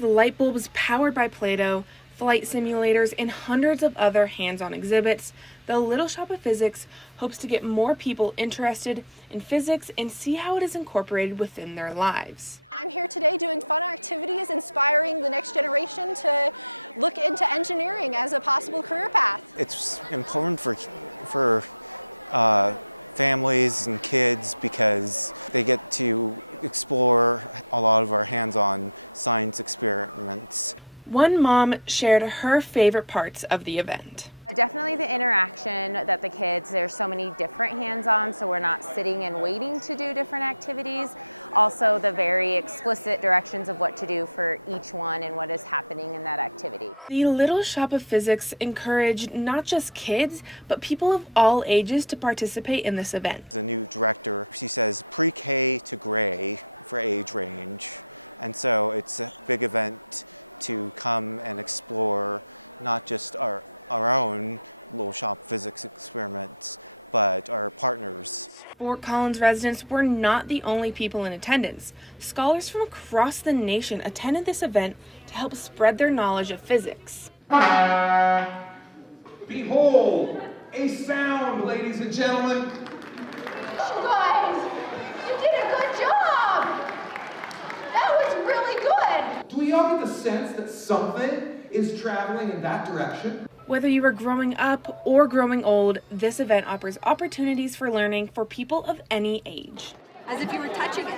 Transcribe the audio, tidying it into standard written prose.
have light bulbs powered by Play-Doh, flight simulators, and hundreds of other hands-on exhibits, the Little Shop of Physics hopes to get more people interested in physics and see how it is incorporated within their lives. One mom shared her favorite parts of the event. The Little Shop of Physics encouraged not just kids, but people of all ages to participate in this event. Fort Collins residents were not the only people in attendance. Scholars from across the nation attended this event to help spread their knowledge of physics. Behold, a sound, ladies and gentlemen. You guys, you did a good job. That was really good. Do we all get the sense that something is traveling in that direction? Whether you are growing up or growing old, this event offers opportunities for learning for people of any age. As if you were touching it.